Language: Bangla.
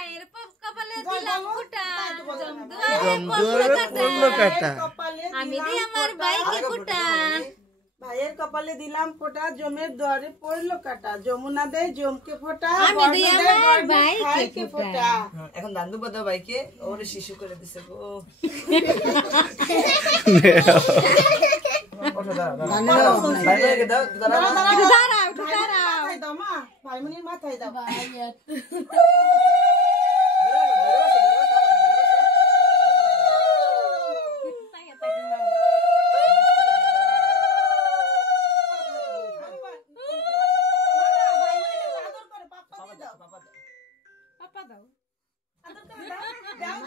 ভাইয়ের কপালে দিলাম ফুটা আমি দিই আমার ভাইকে ফুটা ভাইয়ের কপালে দিলাম ফোঁটা জমের দুয়ারে পড়লো কাটা যমুনা দেয় জমকে ফোঁটা আমি দিই আমার ভাইকে ফোঁটা এখন দান্দু বাদা ভাইকে ওরে শিশু করে দিছে গো ভাইমনির মাথায় দাও পাপা দাও আদর করে দাও